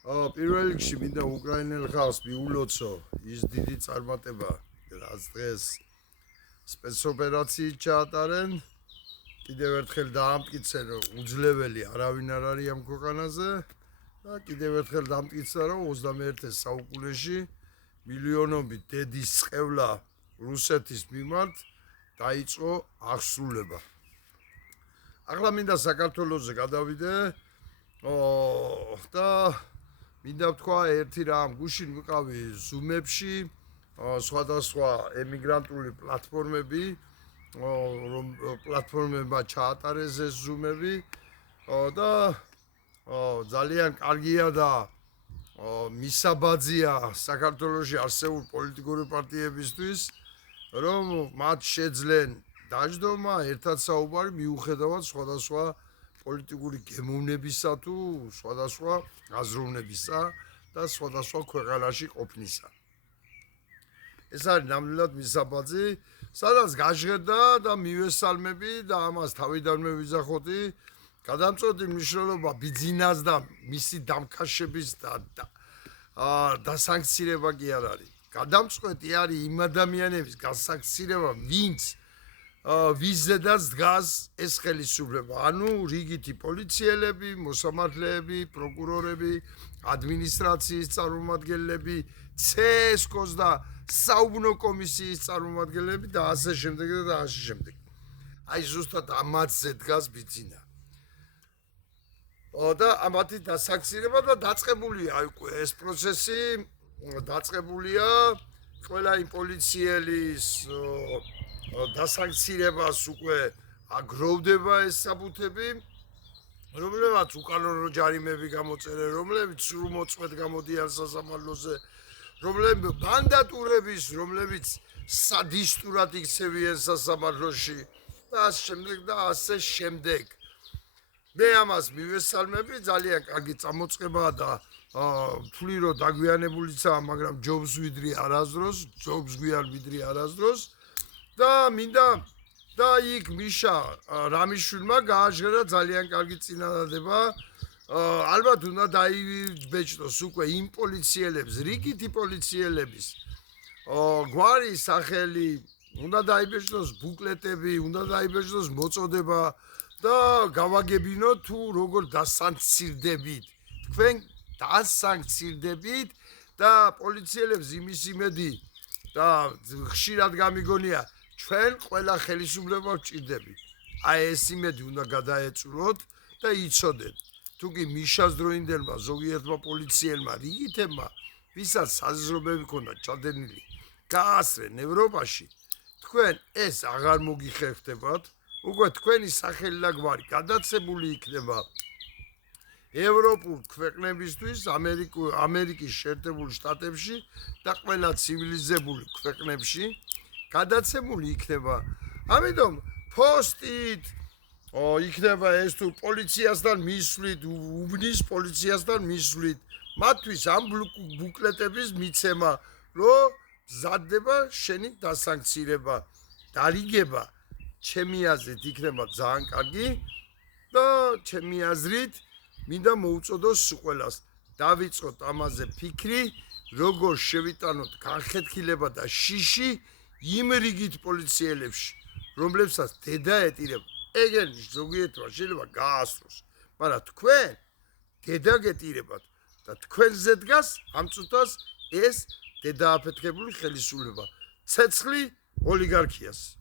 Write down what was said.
პირველ რიგში მინდა უკრაინელ ხალხს მიულოცო ის დიდი წარმატება, რაც დღეს სპეცოპერაციით ჩაატარენ. კიდევ ერთხელ დაამტკიცენ, რომ უძლეველი არავინ არ არის ამ ქვეყანაზე და კიდევ ერთხელ დამტკიცდა, რომ 21 საუკუნეში მილიონობით დედის წყევლა რუსეთის მიმართ დაიწყო აღსრულება. ახლა მინდა საქართველოზე გადავიდე და მინდა ვთქვა ერთი რამ, გუშინ ვიყავი ზუმებში, სხვადასხვა ემიგრანტული პლატფორმები, რომ პლატფორმებმა ჩაატარეს ეს ზუმები და ძალიან კარგია და მისაბაძია საქართველოში არსებულ პოლიტიკური პარტიებისთვის, რომ მათ შეძლენ დაждდომა, ერთად საუბარი მიუხედავად სხვადასხვა პოლიტიკური გემოვნებისა თუ სხვადასხვა აზროვნებისა და სხვადასხვა ქვეყანაში ყოფნისა. ეს არის ნამდვილად მისაბაძი, სადაც გაჟღერდა და მივესალმები და ამას თავიდანვე ვიძახოდი. გადამწყვეტი მნიშვნელობა ბიძინას და მისი დამქაშების დასანქცირება კი არ არის. გადამწყვეტი არის იმ ადამიანების გასანქცირება, ვინც ვიზედაც დგას ეს ხელისუფლება, ანუ რიგითი პოლიციელები, მოსამართლეები, პროკურორები, ადმინისტრაციის წარმომადგენლები, CSKOS და საუბნო კომისიის წარმომადგენლები და ასე შემდეგ და ასე შემდეგ. აი ზუსტად ამათზე დგას ბიძინა. და ამათი დასანქცირება და დაწყებულია ეს პროცესი, დაწყებულია ყველა იმ პოლიციელის დასანქცირებას უკვე აგროვდება ეს საბუთები, რომლებიც უკანონო ჯარიმები გამოწერენ, რომლებიც სრულმოწმედ გამოდიან სასამართლოზე, რომლებიც ბანდატურების, რომლებიც სადისტურად იქცევიან სასამართლოში და ასე შემდეგ და ასე შემდეგ. მე ამას მივესალმები, ძალიან კარგი წამოწყებაა და ვთვლი რომ დაგვიანებულიცაა, მაგრამ ჯობს ვიდრე არასდროს, ჯობს გვიან ვიდრე არასდროს. და მინდა და იქ მიშა რამიშვილმა გააჟღერა ძალიან კარგი წინადადება. ალბათ უნდა დაიბეჭდოს უკვე იმ პოლიციელებს, რიგითი პოლიციელების გვარი, სახელი, უნდა დაიბეჭდოს ბუკლეტები, უნდა დაიბეჭდოს მოწოდება და გავაგებინოთ თუ როგორ დასანქცირდებით. თქვენ დასანქცირდებით და პოლიციელებს იმის იმედი და ხშირად გამიგონია ჩვენ ყველა ხელისუფლება ვჭირდებით. აი ეს იმედი უნდა გადაეწუროთ და იცოდეთ. თუ კი მიშას დროინდელმა ზოგიერთმა პოლიციელმა რიგითებმა, ვისაც საზრობები ქონდა ჩადენილი, გაასწრენ ევროპაში, თქვენ ეს აღარ მოგიხერხდებათ, უკვე თქვენი სახელი და გვარი გადაცებული იქნება ევროპულ ქვეყნებისთვის, ამერიკის შეერთებულ შტატებში და ყველა ცივილიზებული ქვეყნებში გადაცემული იქნება. ამიტომ პოსტით იქნება ეს თუ პოლიციასთან მისვლით, უბნის პოლიციასთან მისვლით, მათთვის ამ ბუკლეტების მიცემა, რომ მზადდება შენი დასანქცირება, დარიგება. ჩემი აზრით იქნება ძალიან კარგი და ჩემი აზრით მინდა მოუწოდოს ყველას დავიწყოთ ამაზე ფიქრი, როგორ შევიტანოთ განხეთქილება და შიში იმ რიგით პოლიციელებში, რომლებსაც დედა ეტირება. ეგენი ზოგიერთმა შეიძლება გაასწროს, მაგრამ თქვენ დედა გეტირებათ და თქვენზე დგას ამ წუთას ეს დედააფეთქებული ხელისუფლება, ცეცხლი ოლიგარქიას.